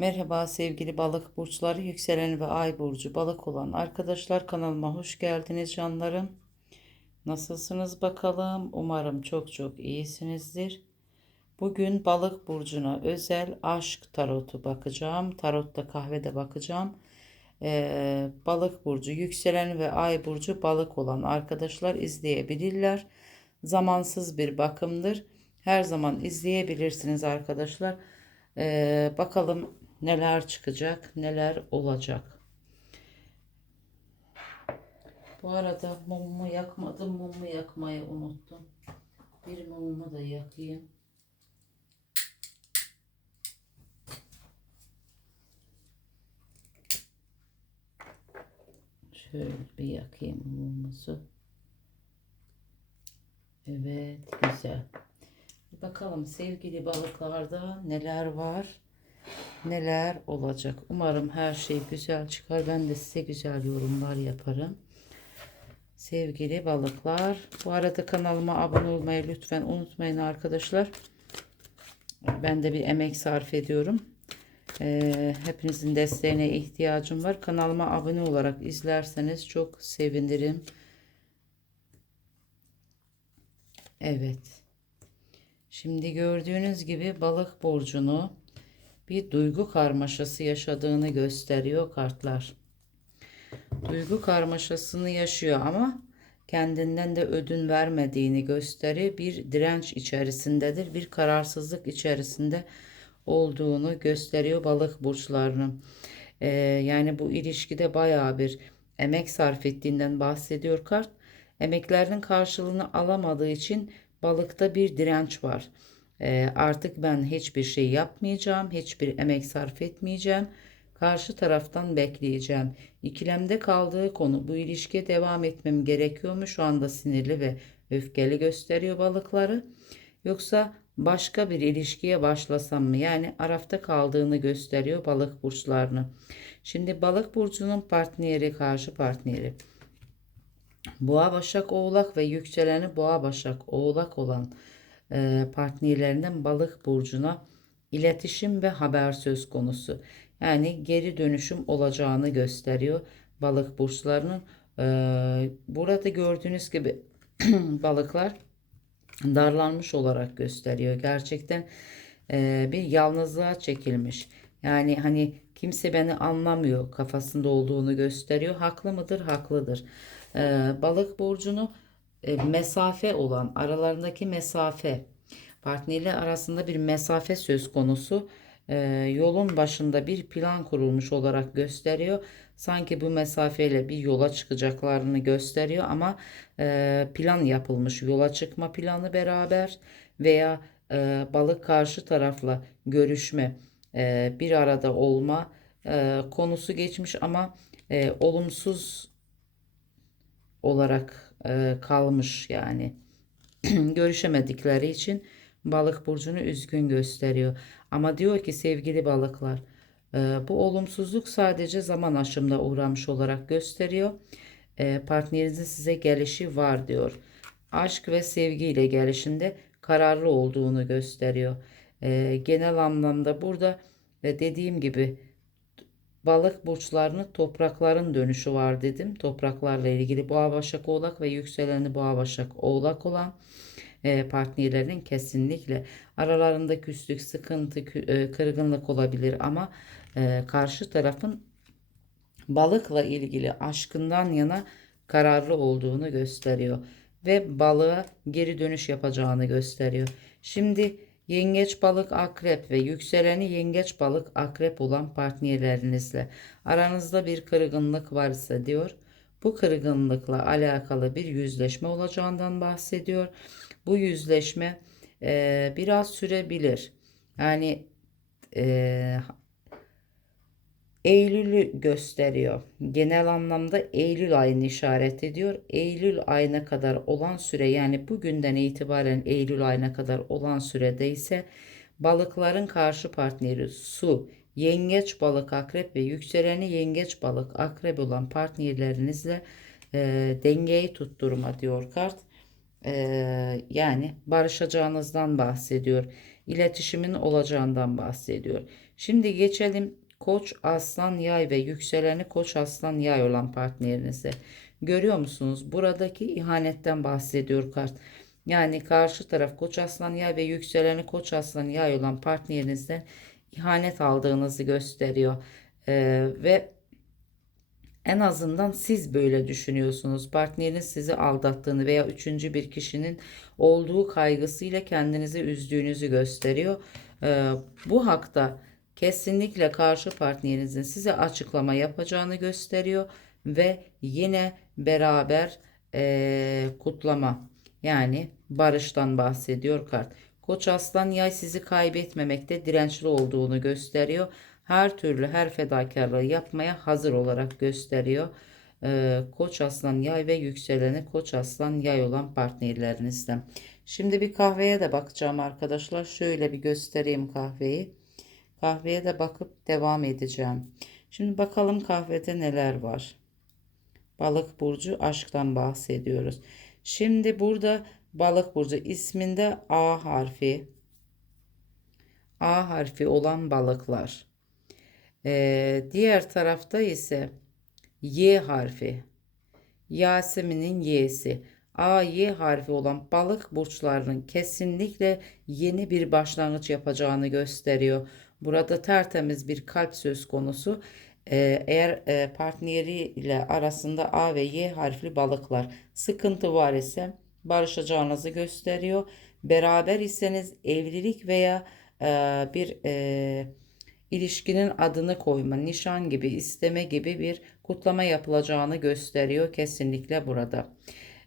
Merhaba sevgili balık burçları, yükselen ve ay burcu balık olan arkadaşlar kanalıma hoş geldiniz canlarım. Nasılsınız bakalım? Umarım çok çok iyisinizdir. Bugün balık burcuna özel aşk tarotu bakacağım. Tarotta kahvede bakacağım. Ee, balık burcu, yükselen ve ay burcu balık olan arkadaşlar izleyebilirler. Zamansız bir bakımdır. Her zaman izleyebilirsiniz arkadaşlar. Ee, bakalım neler çıkacak, neler olacak. Bu arada mumumu yakmadım. Mumumu yakmayı unuttum. Bir mumumu da yakayım. Şöyle bir yakayım mumumuzu. Evet, güzel. Bakalım sevgili balıklarda neler var, neler olacak. Umarım her şey güzel çıkar. Ben de size güzel yorumlar yaparım. Sevgili balıklar, bu arada kanalıma abone olmayı lütfen unutmayın arkadaşlar. Ben de bir emek sarf ediyorum. Ee, hepinizin desteğine ihtiyacım var. Kanalıma abone olarak izlerseniz çok sevinirim. Evet. Şimdi gördüğünüz gibi balık burcunu bir duygu karmaşası yaşadığını gösteriyor kartlar. Duygu karmaşasını yaşıyor ama kendinden de ödün vermediğini gösteriyor. Bir direnç içerisindedir. Bir kararsızlık içerisinde olduğunu gösteriyor balık burçlarının. Ee, yani bu ilişkide bayağı bir emek sarf ettiğinden bahsediyor kart. Emeklerinin karşılığını alamadığı için balıkta bir direnç var. Ee, artık ben hiçbir şey yapmayacağım, hiçbir emek sarf etmeyeceğim. Karşı taraftan bekleyeceğim. İkilemde kaldığı konu bu ilişkiye devam etmem gerekiyor mu? Şu anda sinirli ve öfkeli gösteriyor balıkları. Yoksa başka bir ilişkiye başlasam mı? Yani arafta kaldığını gösteriyor balık burçlarını. Şimdi balık burcunun partneri karşı partneri. Boğa, Başak, Oğlak ve yükseleni Boğa, Başak, Oğlak olan e, partnerlerinden balık burcuna iletişim ve haber söz konusu. Yani geri dönüşüm olacağını gösteriyor balık burçlarının. E, burada gördüğünüz gibi balıklar darlanmış olarak gösteriyor. Gerçekten e, bir yalnızlığa çekilmiş. Yani hani kimse beni anlamıyor kafasında olduğunu gösteriyor. Haklı mıdır? Haklıdır. E, balık burcunu e, mesafe olan aralarındaki mesafe partnerler arasında bir mesafe söz konusu. E, yolun başında bir plan kurulmuş olarak gösteriyor. Sanki bu mesafeyle bir yola çıkacaklarını gösteriyor ama e, plan yapılmış. Yola çıkma planı beraber veya balık karşı tarafla görüşme, bir arada olma konusu geçmiş ama olumsuz olarak e, kalmış yani görüşemedikleri için balık burcunu üzgün gösteriyor. Ama diyor ki sevgili balıklar e, bu olumsuzluk sadece zaman aşımına uğramış olarak gösteriyor. E, partnerinizin size gelişi var diyor. Aşk ve sevgi ile gelişinde kararlı olduğunu gösteriyor. Genel anlamda burada e, dediğim gibi balık burçlarını toprakların dönüşü var dedim. Topraklarla ilgili boğa başak oğlak ve yükseleni boğa başak oğlak olan e, partnerlerin kesinlikle aralarında küslük, sıkıntı, e, kırgınlık olabilir ama e, karşı tarafın balıkla ilgili aşkından yana kararlı olduğunu gösteriyor ve balığa geri dönüş yapacağını gösteriyor. Şimdi Yengeç balık akrep ve yükseleni yengeç balık akrep olan partnerlerinizle aranızda bir kırgınlık varsa diyor. Bu kırgınlıkla alakalı bir yüzleşme olacağından bahsediyor. Bu yüzleşme e, biraz sürebilir. Yani e, Eylül'ü gösteriyor. Genel anlamda Eylül ayını işaret ediyor. Eylül ayına kadar olan süre yani bugünden itibaren Eylül ayına kadar olan sürede ise balıkların karşı partneri su, yengeç balık akrep ve yükseleni yengeç balık akrep olan partnerlerinizle e, dengeyi tutturma diyor kart. E, yani barışacağınızdan bahsediyor. İletişimin olacağından bahsediyor. Şimdi geçelim Koç, Aslan, Yay ve yükseleni Koç, Aslan, Yay olan partnerinize. Görüyor musunuz? Buradaki ihanetten bahsediyor kart. Yani karşı taraf Koç, Aslan, Yay ve yükseleni Koç, Aslan, Yay olan partnerinizden ihanet aldığınızı gösteriyor. Ee, ve en azından siz böyle düşünüyorsunuz. Partneriniz sizi aldattığını veya üçüncü bir kişinin olduğu kaygısıyla kendinizi üzdüğünüzü gösteriyor. Ee, bu hakta kesinlikle karşı partnerinizin size açıklama yapacağını gösteriyor ve yine beraber eee, kutlama yani barıştan bahsediyor kart. Koç aslan yay sizi kaybetmemekte dirençli olduğunu gösteriyor. Her türlü her fedakarlığı yapmaya hazır olarak gösteriyor. Ee, Koç aslan yay ve yükseleni Koç aslan yay olan partnerlerinizden. Şimdi bir kahveye de bakacağım arkadaşlar. Şöyle bir göstereyim kahveyi. Kahveye de bakıp devam edeceğim. Şimdi bakalım kahvede neler var. Balık burcu aşktan bahsediyoruz. Şimdi burada balık burcu isminde A harfi A harfi olan balıklar. Ee, diğer tarafta ise Y harfi. Yasemin'in Y'si. A, Y harfi olan balık burçlarının kesinlikle yeni bir başlangıç yapacağını gösteriyor. Burada tertemiz bir kalp söz konusu. Ee, eğer e, partneriyle arasında A ve Y harfli balıklar sıkıntı var ise barışacağınızı gösteriyor. Beraber iseniz evlilik veya e, bir e, ilişkinin adını koyma, nişan gibi, isteme gibi bir kutlama yapılacağını gösteriyor kesinlikle burada.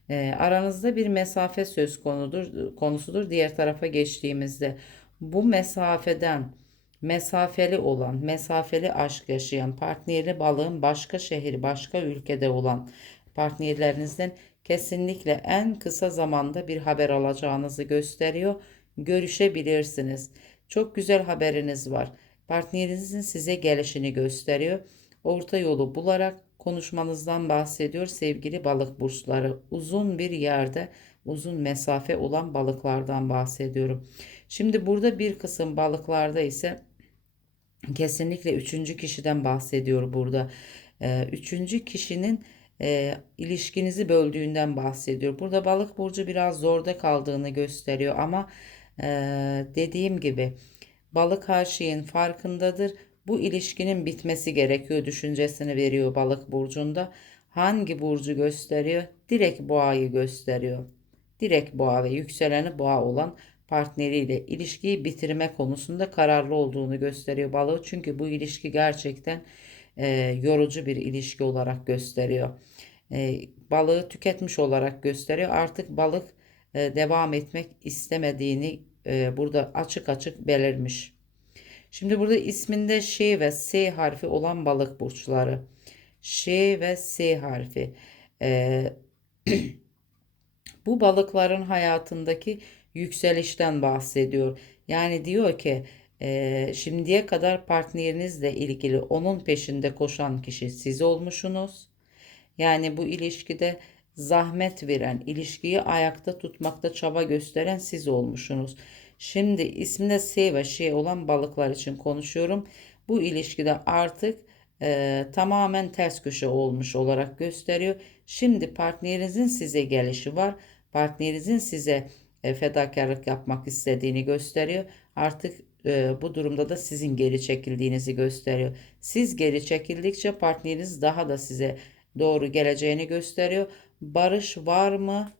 E, aranızda bir mesafe söz konudur, konusudur. Diğer tarafa geçtiğimizde bu mesafeden mesafeli olan, mesafeli aşk yaşayan, partnerli balığın başka şehir, başka ülkede olan partnerlerinizden kesinlikle en kısa zamanda bir haber alacağınızı gösteriyor. Görüşebilirsiniz. Çok güzel haberiniz var. Partnerinizin size gelişini gösteriyor. Orta yolu bularak konuşmanızdan bahsediyor sevgili balık burçları. Uzun bir yerde uzun mesafe olan balıklardan bahsediyorum. Şimdi burada bir kısım balıklarda ise kesinlikle üçüncü kişiden bahsediyor burada. Ee, üçüncü kişinin e, ilişkinizi böldüğünden bahsediyor. Burada balık burcu biraz zorda kaldığını gösteriyor ama e, dediğim gibi balık her şeyin farkındadır. Bu ilişkinin bitmesi gerekiyor düşüncesini veriyor balık burcunda. Hangi burcu gösteriyor? Direkt boğayı gösteriyor. Direkt boğa ve yükseleni boğa olan partneriyle ilişkiyi bitirme konusunda kararlı olduğunu gösteriyor balığı. Çünkü bu ilişki gerçekten e, yorucu bir ilişki olarak gösteriyor. E, balığı tüketmiş olarak gösteriyor. Artık balık e, devam etmek istemediğini e, burada açık açık belirmiş. Şimdi burada isminde Ş ve S harfi olan balık burçları. Ş ve S harfi. E, bu balıkların hayatındaki yükselişten bahsediyor. Yani diyor ki e, şimdiye kadar partnerinizle ilgili onun peşinde koşan kişi siz olmuşsunuz. Yani bu ilişkide zahmet veren, ilişkiyi ayakta tutmakta çaba gösteren siz olmuşsunuz. Şimdi isminde S ve Ş olan balıklar için konuşuyorum. Bu ilişkide artık e, tamamen ters köşe olmuş olarak gösteriyor. Şimdi partnerinizin size gelişi var. Partnerinizin size e, fedakarlık yapmak istediğini gösteriyor. Artık e, bu durumda da sizin geri çekildiğinizi gösteriyor. Siz geri çekildikçe partneriniz daha da size doğru geleceğini gösteriyor. Barış var mı?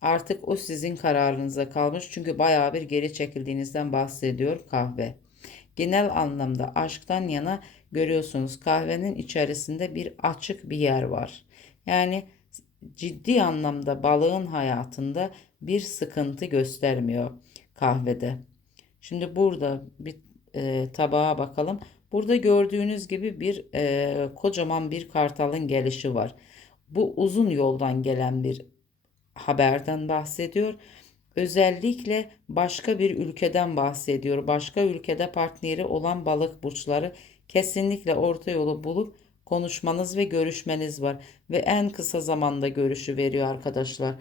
Artık o sizin kararınıza kalmış. Çünkü bayağı bir geri çekildiğinizden bahsediyor kahve. Genel anlamda aşktan yana görüyorsunuz kahvenin içerisinde bir açık bir yer var. Yani ciddi anlamda balığın hayatında bir sıkıntı göstermiyor kahvede. Şimdi burada bir e, tabağa bakalım. Burada gördüğünüz gibi bir e, kocaman bir kartalın gelişi var. Bu uzun yoldan gelen bir haberden bahsediyor. Özellikle başka bir ülkeden bahsediyor. Başka ülkede partneri olan balık burçları kesinlikle orta yolu bulup konuşmanız ve görüşmeniz var. Ve en kısa zamanda görüşü veriyor arkadaşlar.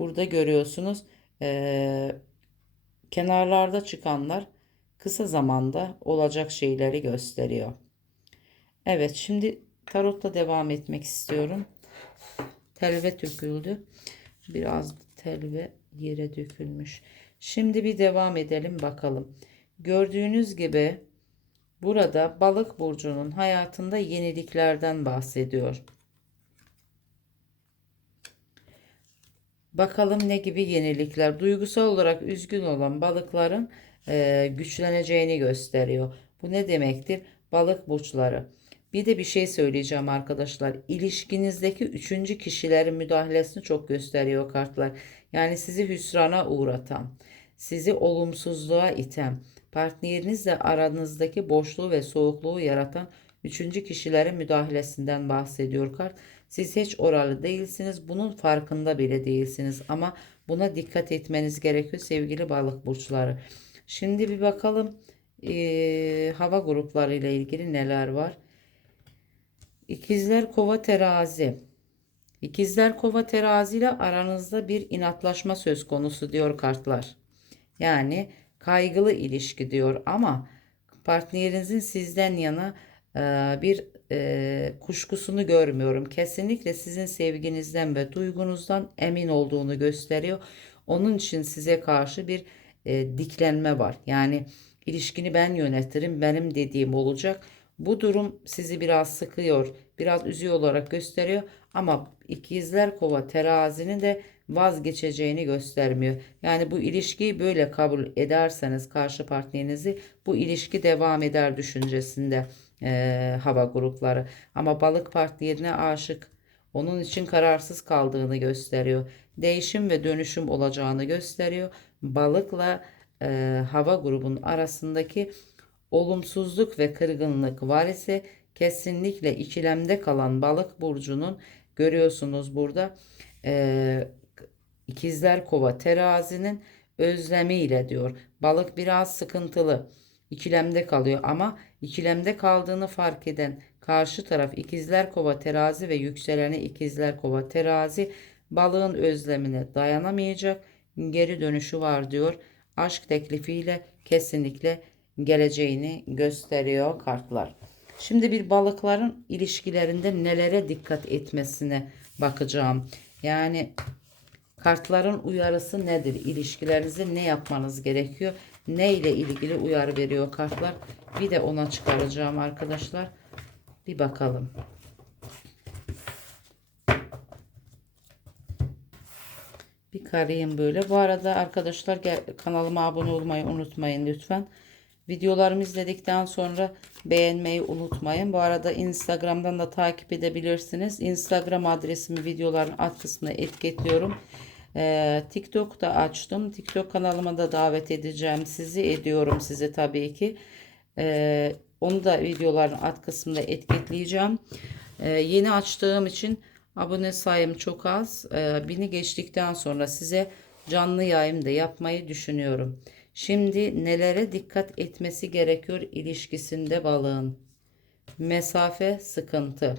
Burada görüyorsunuz ee, kenarlarda çıkanlar kısa zamanda olacak şeyleri gösteriyor. Evet şimdi tarotla devam etmek istiyorum. Telve döküldü. Biraz telve yere dökülmüş. Şimdi bir devam edelim bakalım. Gördüğünüz gibi burada balık burcunun hayatında yeniliklerden bahsediyor. Bakalım ne gibi yenilikler. Duygusal olarak üzgün olan balıkların e, güçleneceğini gösteriyor. Bu ne demektir? Balık burçları. Bir de bir şey söyleyeceğim arkadaşlar. İlişkinizdeki üçüncü kişilerin müdahalesini çok gösteriyor kartlar. Yani sizi hüsrana uğratan, sizi olumsuzluğa iten, partnerinizle aranızdaki boşluğu ve soğukluğu yaratan üçüncü kişilerin müdahalesinden bahsediyor kart. Siz hiç oralı değilsiniz. Bunun farkında bile değilsiniz. Ama buna dikkat etmeniz gerekiyor sevgili balık burçları. Şimdi bir bakalım eee, hava grupları ile ilgili neler var. İkizler Kova Terazi. İkizler Kova Terazi ile aranızda bir inatlaşma söz konusu diyor kartlar. Yani kaygılı ilişki diyor ama partnerinizin sizden yana e, bir e, kuşkusunu görmüyorum. Kesinlikle sizin sevginizden ve duygunuzdan emin olduğunu gösteriyor. Onun için size karşı bir e, diklenme var. Yani ilişkini ben yönetirim, benim dediğim olacak. Bu durum sizi biraz sıkıyor, biraz üzüyor olarak gösteriyor ama ikizler kova terazinin de vazgeçeceğini göstermiyor. Yani bu ilişkiyi böyle kabul ederseniz karşı partnerinizi bu ilişki devam eder düşüncesinde eee, hava grupları. Ama balık partnerine aşık, onun için kararsız kaldığını gösteriyor. Değişim ve dönüşüm olacağını gösteriyor. Balıkla eee, hava grubunun arasındaki olumsuzluk ve kırgınlık var ise kesinlikle ikilemde kalan balık burcunun görüyorsunuz burada eee, ikizler kova terazinin özlemiyle diyor. Balık biraz sıkıntılı ikilemde kalıyor ama ikilemde kaldığını fark eden karşı taraf ikizler kova terazi ve yükseleni ikizler kova terazi balığın özlemine dayanamayacak geri dönüşü var diyor. Aşk teklifiyle kesinlikle geleceğini gösteriyor kartlar. Şimdi bir balıkların ilişkilerinde nelere dikkat etmesine bakacağım. Yani kartların uyarısı nedir? İlişkilerinizde ne yapmanız gerekiyor? Ne ile ilgili uyarı veriyor kartlar? Bir de ona çıkaracağım arkadaşlar. Bir bakalım. Bir karayım böyle. Bu arada arkadaşlar kanalıma abone olmayı unutmayın lütfen. Videolarımı izledikten sonra beğenmeyi unutmayın. Bu arada Instagram'dan da takip edebilirsiniz. Instagram adresimi videoların alt kısmına etiketliyorum. Ee, TikTok da açtım. TikTok kanalıma da davet edeceğim sizi. Ediyorum sizi tabii ki. Ee, onu da videoların alt kısmında etiketleyeceğim. Ee, yeni açtığım için abone sayım çok az. Ee, bini geçtikten sonra size canlı yayın da yapmayı düşünüyorum. Şimdi nelere dikkat etmesi gerekiyor ilişkisinde balığın? Mesafe sıkıntı.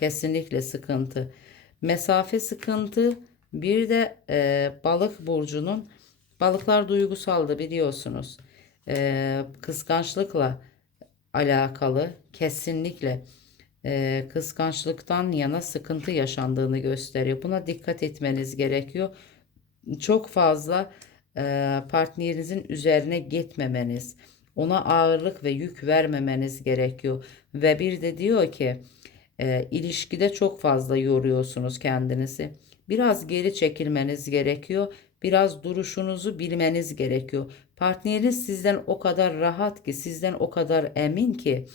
Kesinlikle sıkıntı. Mesafe sıkıntı. Bir de e, balık burcunun balıklar duygusaldı biliyorsunuz. E, kıskançlıkla alakalı kesinlikle e, kıskançlıktan yana sıkıntı yaşandığını gösteriyor. Buna dikkat etmeniz gerekiyor. Çok fazla e, partnerinizin üzerine gitmemeniz, ona ağırlık ve yük vermemeniz gerekiyor. Ve bir de diyor ki e, ilişkide çok fazla yoruyorsunuz kendinizi. Biraz geri çekilmeniz gerekiyor. Biraz duruşunuzu bilmeniz gerekiyor. Partneriniz sizden o kadar rahat ki, sizden o kadar emin ki.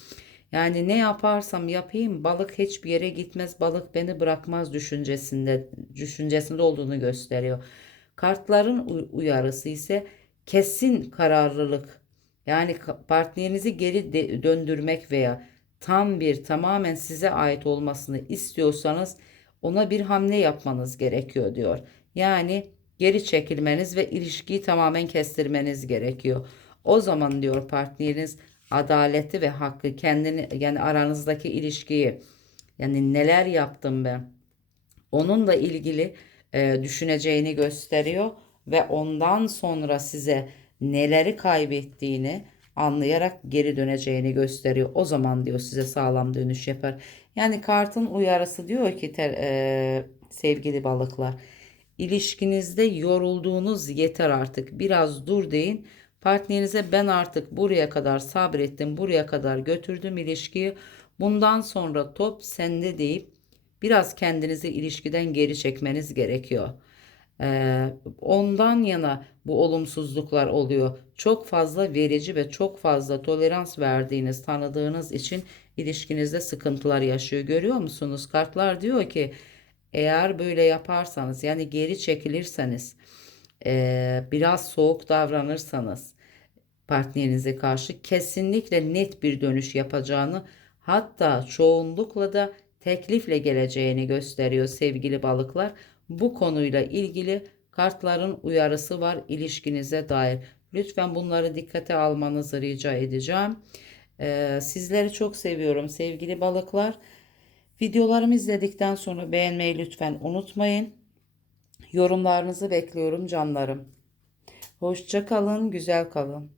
Yani ne yaparsam yapayım balık hiçbir yere gitmez, balık beni bırakmaz düşüncesinde düşüncesinde olduğunu gösteriyor. Kartların uy- uyarısı ise kesin kararlılık. Yani partnerinizi geri döndürmek veya tam bir tamamen size ait olmasını istiyorsanız ona bir hamle yapmanız gerekiyor diyor. Yani geri çekilmeniz ve ilişkiyi tamamen kestirmeniz gerekiyor. O zaman diyor partneriniz adaleti ve hakkı kendini yani aranızdaki ilişkiyi yani neler yaptım ben onunla ilgili e, düşüneceğini gösteriyor ve ondan sonra size neleri kaybettiğini anlayarak geri döneceğini gösteriyor. O zaman diyor size sağlam dönüş yapar. Yani kartın uyarısı diyor ki te- e, sevgili balıklar ilişkinizde yorulduğunuz yeter artık biraz dur deyin. Partnerinize ben artık buraya kadar sabrettim, buraya kadar götürdüm ilişkiyi. Bundan sonra top sende deyip biraz kendinizi ilişkiden geri çekmeniz gerekiyor. Ee, ondan yana bu olumsuzluklar oluyor. Çok fazla verici ve çok fazla tolerans verdiğiniz, tanıdığınız için ilişkinizde sıkıntılar yaşıyor. Görüyor musunuz? Kartlar diyor ki eğer böyle yaparsanız yani geri çekilirseniz, eee, biraz soğuk davranırsanız partnerinize karşı kesinlikle net bir dönüş yapacağını hatta çoğunlukla da teklifle geleceğini gösteriyor sevgili balıklar. Bu konuyla ilgili kartların uyarısı var ilişkinize dair. Lütfen bunları dikkate almanızı rica edeceğim. Ee, sizleri çok seviyorum sevgili balıklar. Videolarımı izledikten sonra beğenmeyi lütfen unutmayın. Yorumlarınızı bekliyorum canlarım. Hoşça kalın, güzel kalın.